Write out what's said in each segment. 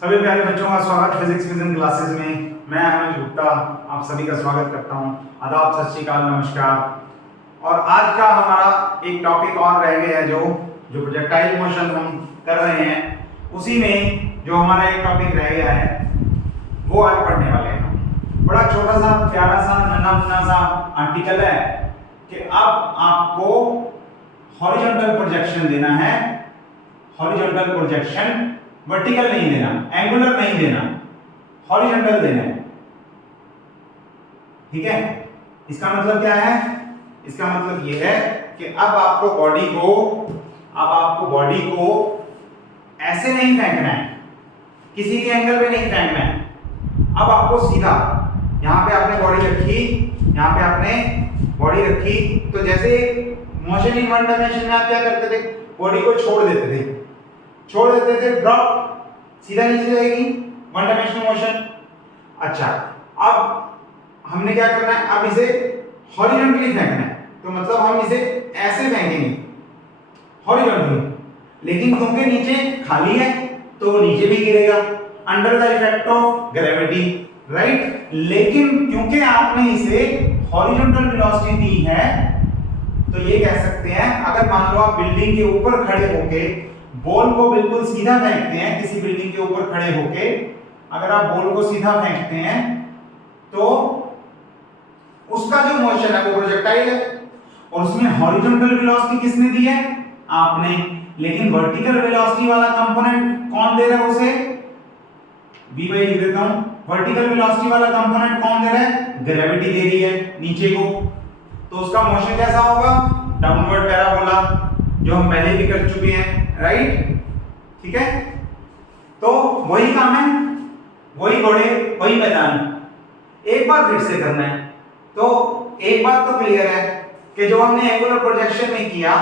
सभी प्यारे बच्चों का स्वागत फिजिक्स विजन क्लासेस में। मैं अनुज गुप्ता आप सभी का स्वागत करता हूं। आदाब, सत श्री अकाल, नमस्कार। और आज का हमारा एक टॉपिक और रह गया है जो प्रोजेक्टाइल मोशन हम कर रहे हैं, उसी में जो हमारा एक टॉपिक रह गया है वो आज पढ़ने वाले हैं। बड़ा छोटा सा प्यारा सा नन्हा मुन्ना सा आर्टिकल है कि अब आपको हॉरिजॉन्टल प्रोजेक्शन देना है। हॉरिजॉन्टल प्रोजेक्शन, वर्टिकल नहीं देना, एंगुलर नहीं देना, हॉरिजॉन्टल देना है। ठीक है, इसका मतलब क्या है? इसका मतलब ये है कि अब आपको बॉडी को ऐसे नहीं फेंकना है, किसी के एंगल पे नहीं फेंकना है। अब आपको सीधा यहाँ पे आपने बॉडी रखी, यहाँ पे आपने बॉडी रखी, तो जैसे मोशन इन वन डायमेंशन में आप क्या करते थे? बॉडी को छोड़ देते थे, ड्रॉप, सीधा नीचे जाएगी, वन डायमेंशनल मोशन। अच्छा, अब हमने क्या करना है? अब इसे हॉरिजॉन्टली फेंकना है, तो मतलब हम इसे ऐसे फेंकेंगे हॉरिजॉन्टली, लेकिन क्योंकि नीचे खाली है तो वो नीचे भी गिरेगा under the effect of gravity, right. लेकिन क्योंकि आपने इसे हॉरिजॉन्टल वेलोसिटी दी है, तो ये कह सकते हैं, अगर मान लो आप बिल्डिंग के ऊपर खड़े होके बॉल को बिल्कुल सीधा फेंकते हैं, किसी बिल्डिंग के ऊपर खड़े होके अगर आप बॉल को सीधा फेंकते हैं तो उसका जो मोशन है वो प्रोजेक्टाइल है, और उसमें हॉरिजॉन्टल वेलोसिटी किसने दी है? आपने। लेकिन वर्टिकल वेलोसिटी वाला कंपोनेंट कौन दे रहा है उसे? v बाई लिख देता हूं। वर्टिकल वेलोसिटी वाला कंपोनेंट कौन दे रहा है? ग्रेविटी दे रही है नीचे को, तो उसका मोशन कैसा होगा? डाउनवर्ड पैराबोला, जो हम पहले भी कर चुके हैं, राइट। ठीक है, तो वही काम है, वही घोड़े वही मैदान, एक बार फिर से करना है। तो एक बात तो क्लियर है कि जो हमने एंगुलर प्रोजेक्शन में किया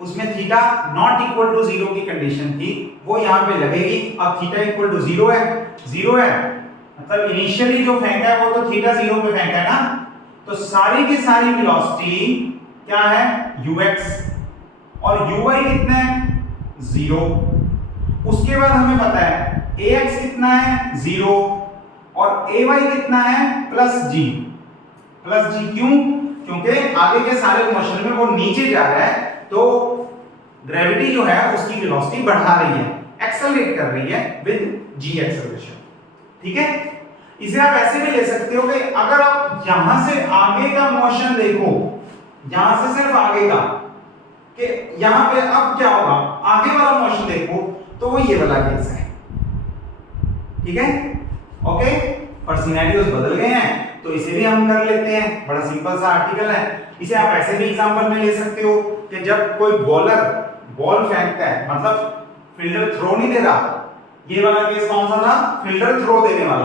उसमें थीटा नॉट इक्वल टू 0 की कंडीशन थी, वो यहां पे लगेगी। अब थीटा इक्वल टू 0 है, मतलब इनिशियली जो फेंका है वो तो थीटा 0 पे फेंका है ना, तो सारी की सारी वेलोसिटी क्या है? ux, और uy कितना है? 0। उसके बाद हमें पता है ax कितना है? 0, और ay कितना है? Plus g। क्यों? क्योंकि आगे के सारे मोशन में वो नीचे जा रहा है, तो ग्रेविटी जो है उसकी वेलोसिटी बढ़ा रही है, एक्सेलरेट कर रही है विद g एक्सेलरेशन। ठीक है, इसे आप ऐसे भी ले सकते हो कि अगर आप यहां से आगे का मोशन देखो, यहां से सिर्फ आगे का, कि यहां पे अब क्या होगा, आगे वाला मोशन देखो, तो वो ये वाला केस है। ठीक है, ओके। और सिनेरियोस बदल गए हैं, तो इसे भी हम कर लेते हैं। बड़ा सिंपल सा आर्टिकल है। इसे आप ऐसे भी एग्जांपल में ले सकते हो कि जब कोई बॉलर बॉल फेंकता है, मतलब फील्डर थ्रो नहीं दे रहा, ये वाला केस कौन सा था? फील्डर थ्रो देने वाला।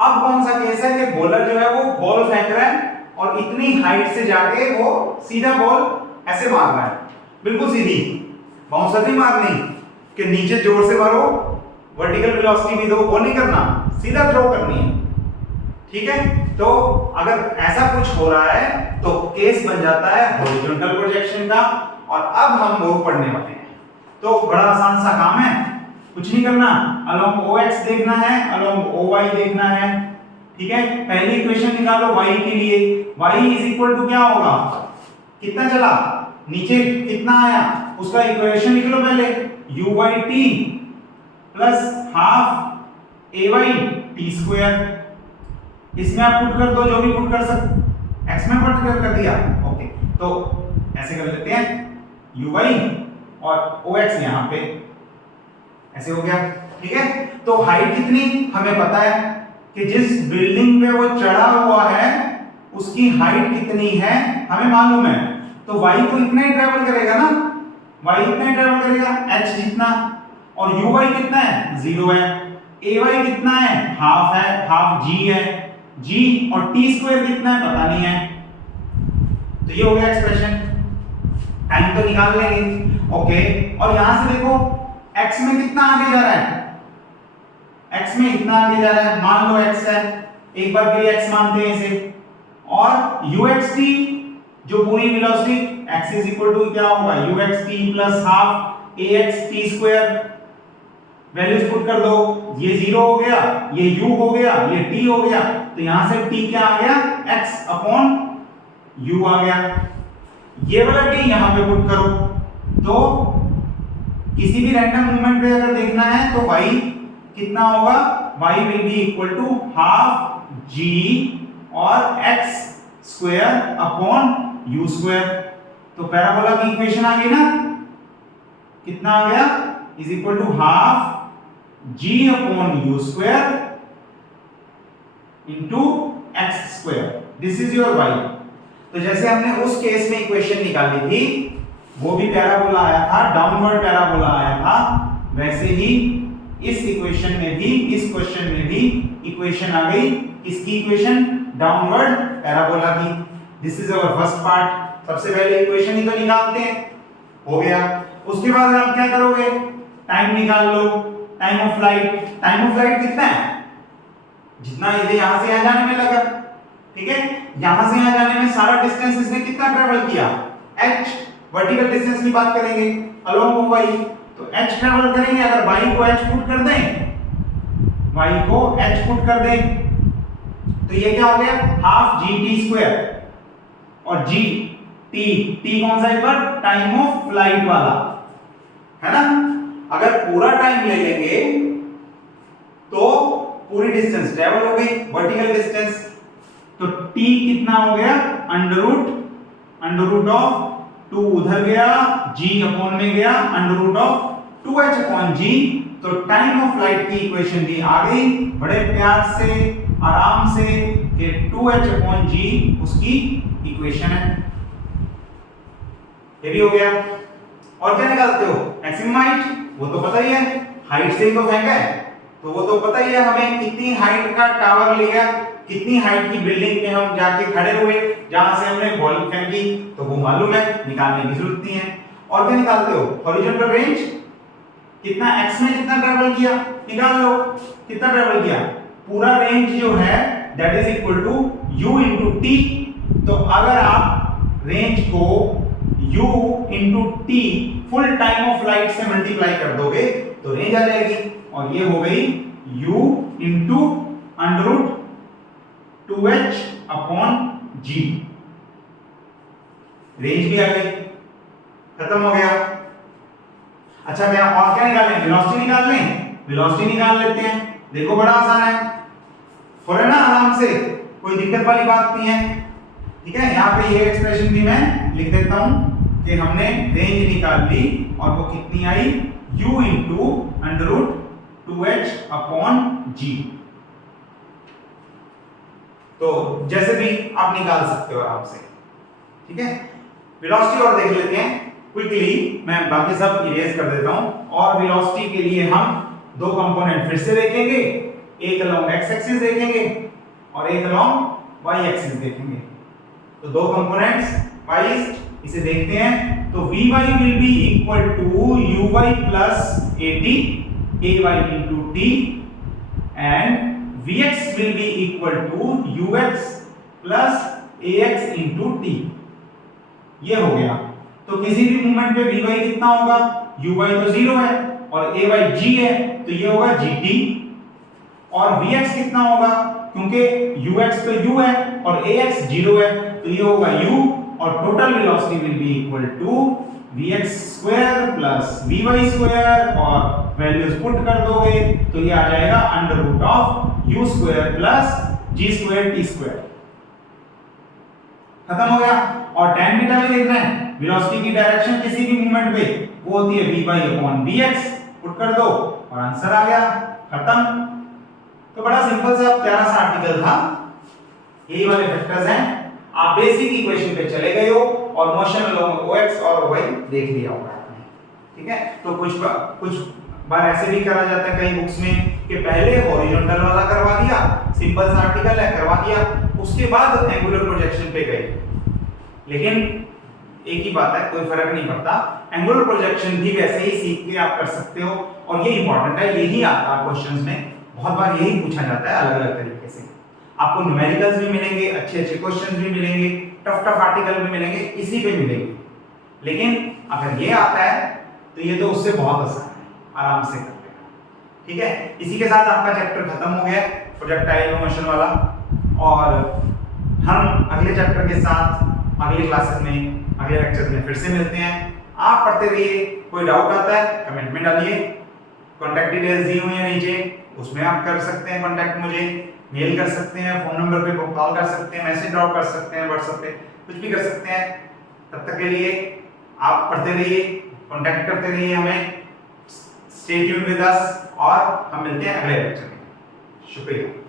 अब कौन सा केस है कि बॉलर जो है वो बॉल फेंक रहा है और इतनी हाइट से जाके वो सीधा बॉल ऐसे मार रहा है, बिल्कुल सीधी, बाउंसर नहीं मारनी कि नीचे जोर से मारो, वर्टिकल वेलोसिटी भी दो, वो नहीं करना, सीधा थ्रो करनी है। ठीक है, तो अगर ऐसा कुछ हो रहा है तो केस बन जाता है हॉरिजॉन्टल प्रोजेक्शन का, और अब हम वो पढ़ने वाले हैं। तो बड़ा आसान सा काम है, कुछ नहीं करना, अलोंग OX देखना है, अलोंग OY देखना है। ठीक है, पहली इक्वेशन निकालो y के लिए, y इज इक्वल टू क्या होगा? कितना चला, नीचे कितना आया, उसका इक्वेशन लिख लो पहले, u/t plus half a/t square. इसमें आप पुट कर दो, जो भी पुट कर सकते, x में पुट कर दिया, ओके। तो ऐसे कर लेते हैं, uy और ox यहां पे ऐसे हो गया। ठीक है, तो हाइट कितनी हमें पता है कि जिस बिल्डिंग पे वो चढ़ा हुआ है उसकी हाइट कितनी है हमें मालूम है, तो y तो इतना ही ट्रेवल करेगा ना, y इतना ही ट्रेवल करेगा, h जितना, और uy कितना है? 0 है, ay कितना है? हाफ है, हाफ g है, g और t स्क्वायर कितना है पता नहीं है। तो ये हो गया एक्सप्रेशन, टाइम तो निकाल लेंगे, ओके। और यहां से देखो x में कितना आगे जा रहा है, x में इतना आगे जा रहा है, मान लो x है, एक बार के लिए x मानते हैं इसे, और uxt जो पूरी velocity x is equal to क्या होगा? uxt plus half axt square. Values put कर दो, ये 0 हो गया, ये u हो गया, ये t हो गया, तो यहां से t क्या आ गया, x अपॉन u आ गया। ये वाला t यहां पे पुट करो, तो किसी भी रैंडम मूवमेंट पे अगर देखना है तो y कितना होगा, y will be equal to half g और x square upon u square. तो पैराबोला की इक्वेशन आ गई ना, कितना आ गया, is equal to half g upon u square into x square, this is your y। तो जैसे हमने उस केस में इक्वेशन निकाली थी, वो भी पैराबोला आया था, डाउनवर्ड पैराबोला आया था, वैसे ही इस इक्वेशन में भी, इस क्वेश्चन में भी इक्वेशन आ गई, किसकी इक्वेशन, डाउनवर्ड पैराबोला की। This is our first part. सबसे पहले इक्वेशन ही तो निकालते हैं, हो गया। उसके बाद आप क्या करोगे, टाइम निकाल लो, time of flight. Time of flight कितना है, जितना इसे यहां से यहां जाने में लगा, ठीक है, यहां से यहां जाने में सारा डिस्टेंस इसने कितना ट्रेवल किया, h। वर्टिकल डिस्टेंस की बात करेंगे अलोंग y, तो h ट्रेवल करेंगे। अगर y को h पुट कर दें, y को h पुट कर दें, तो ये क्या हो गया, हाफ gt स्क्वायर, और g t कौन सा है पर, टाइम ऑफ फ्लाइट वाला है ना। अगर पूरा टाइम ले लेंगे तो पूरी डिस्टेंस ट्रेवल हो गई, वर्टिकल डिस्टेंस। तो t कितना हो गया, अंडर रूट ऑफ 2 उधर गया, g अपॉन में गया, under root of 2h upon g। तो टाइम ऑफ फ्लाइट की इक्वेशन भी आ गई बड़े प्यार से, आराम से, कि 2h अपॉन g उसकी इक्वेशन है। ये भी हो गया। और क्या निकालते हो, मैक्सिमम हाइट, वो तो पता ही है, हाइट से ही तो फेंका है, तो वो तो पता ही है हमें, कितनी हाइट का टावर लिया, कितनी हाइट की बिल्डिंग में हम जाके खड़े हुए, जहां से हमने बॉल फेंकी, तो वो मालूम है, निकालने की जरूरत नहीं है। और क्या निकालते हो, हॉरिजॉन्टल रेंज, कितना x में कितना ट्रैवल किया, निकाल लो, कितना ट्रैवल किया, पूरा रेंज जो है that is equal to u into T. तो अगर आप रेंज को u into T full time of flight से मल्टीप्लाई कर दोगे तो रेंज आ जाएगी, और ये हो गई u into under root 2h upon g, range भी आ गई, खत्म हो गया। अच्छा क्या, और क्या निकालें, वेलोसिटी निकाल लें, वेलोसिटी निकाल लेते हैं। देखो बड़ा आसान है, हो रहा है ना, आराम से, कोई दिक्कत वाली बात नहीं है, ठीक है। यहाँ पे ये एक्सप्रेशन भी मैं लिख देता हूं कि हमने रेंज निकाल ली, और वो कितनी आई, u into under root 2h upon g। तो जैसे भी आप निकाल सकते हो आराम से, ठीक है। वेलोसिटी और देख लेते हैं क्विकली, मैं बाकी सब इरेज कर देता हूं। और वेलोसिटी के लिए हम दो कंपोनेंट फिर से देखेंगे, एक अलोंग x एक्सिस देखेंगे और एक अलोंग y एक्सिस देखेंगे। तो दो कंपोनेंट्स वाइज इसे देखते हैं। तो vy will be equal to uy plus at ay into t, and vx will be equal to ux plus ax into t। ये हो गया। तो किसी भी मूवमेंट पे vy कितना होगा, uy तो 0 है और ay g है, तो ये होगा gt। और vx कितना होगा, क्योंकि ux तो u है और ax 0 है, तो ये होगा u, और total velocity will be equal to vx square plus vy square, और वैल्यूज पुट कर दोगे तो ये आ जाएगा under root of u square plus g square t square. खत्म हो गया। और tan बीटा में देखना है, वेलोसिटी की डायरेक्शन किसी भी मूवमेंट पे वो होती है vy अपॉन vx, पुट कर दो और आंसर आ गया, खत्म। तो बड़ा सिंपल सा प्यारा सा आर्टिकल था, यही वाले फैक्टर्स हैं। आप बेसिक इक्वेशन पे चले गए हो और मोशन अलोंग ox और y देख लिया होगा आपने, ठीक है। तो कुछ बार ऐसे भी करा जाता है कई बुक्स में कि पहले हॉरिजॉन्टल वाला करवा दिया, सिंपल सा आर्टिकल है करवा दिया, उसके बाद एंगुलर प्रोजेक्शन पे गए। लेकिन एक ही बात है, कोई फर्क नहीं पड़ता, एंगुलर प्रोजेक्शन भी वैसे ही सीख के आप कर सकते हो। और ये इंपॉर्टेंट है, यही आता है क्वेश्चंस में, बहुत बार यही पूछा जाता है अलग अलग तरीके से। आपको न्यूमेरिकल्स भी मिलेंगे, अच्छे अच्छे क्वेश्चंस भी मिलेंगे, टफ टफ आर्टिकल भी मिलेंगे, इसी पे मिलेंगे। लेकिन अगर ये आता है तो ये तो उससे बहुत आसान है, आराम से कर लेगा। ठीक है, इसी के साथ आपका चैप्टर खत्म हो गया प्रोजेक्टाइल मोशन वाला, और हम अगले चैप्टर के साथ अगले क्लासेस में अगले लेक्चर में फिर से मिलते हैं। आप पढ़ते रहिए, कोई डाउट आता है कमेंट में डालिए, कॉन्टैक्ट डिटेल्स दी हुई है नीचे, उसमें आप कर सकते हैं कॉन्टैक्ट, मुझे मेल कर सकते हैं, फोन नंबर पे कॉल कर सकते हैं, मैसेज ड्रॉप कर सकते हैं व्हाट्सएप पे, कुछ भी कर सकते हैं। तब तक के लिए आप पढ़ते रहिए, कॉन्टैक्ट करते रहिए हमें, स्टे ट्यून्ड विद अस, और हम मिलते हैं अगले लेक्चर में। शुक्रिया।